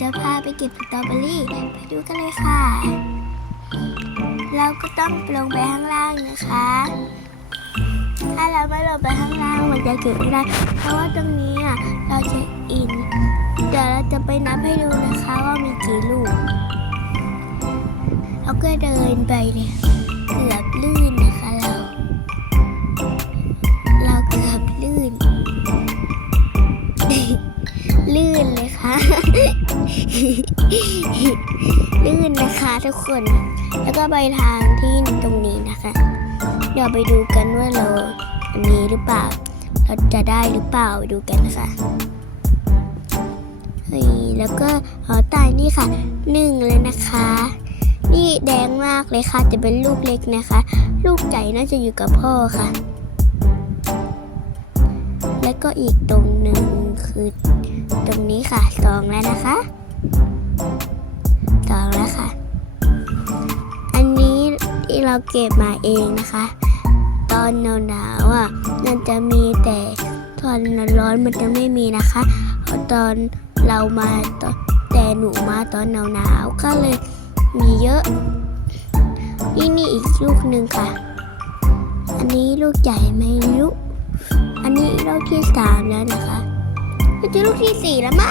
จะพาไปเก็บสตรอเบอรี่ ไปดูกันเลยค่ะ เราก็ต้องลงไปข้างล่างนะคะ ถ้าเราไม่ลงไปข้างล่างมันจะเก็บไม่ได้ เพราะว่าตรงนี้อะเราจะอิน เดี๋ยวเราจะไปนับให้ดูนะคะว่ามีกี่ลูกแล้วก็เดินไปเนี่ยเกือบลื่นนะคะเรา เราเกือบลื่น ลื่นเลยค่ะ ลื่นนะคะทุกคน แล้วก็ไปทางที่ตรงนี้นะคะ เดี๋ยวไปดูกันว่าเราอันนี้หรือเปล่า เราจะได้หรือเปล่าดูกันนะคะเฮ้ยแล้วก็หอตายนี่ค่ะหนึ่งเลยนะคะ นี่แดงมากเลยค่ะจะเป็นลูกเล็กนะคะ ลูกใหญ่น่าจะอยู่กับพ่อค่ะ แล้วก็อีกตรงหนึ่งคือตรงนี้ค่ะสองแล้วนะคะ สองแล้วค่ะ อันนี้ที่เราเก็บมาเองนะคะ ตอนหนาวๆอะมันจะมีแต่ตอนร้อนมันจะไม่มีนะคะเพราะตอนเรามาตอนแต่หนูมาตอนหนาวๆก็เลยมีเยอะ นี่นี่อีกลูกหนึ่งค่ะ อันนี้ลูกใหญ่ไหมลูกอันนี้ลูกที่สามแล้วนะคะก็จะลูกที่สี่แล้วมั้ง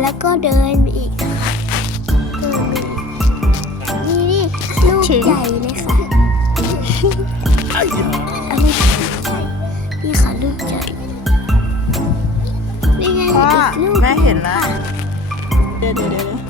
แล้วก็เดินไปอีกนะคะเดินไปอีกนี่นี่ลูกใหญ่เลยค่ะอันนี้นี่ค่ะลูกใหญ่นี่ไงพ่ออีกลูกแม่เห็นแล้ว เดี๋ยวเดี๋ยวเดี๋ยว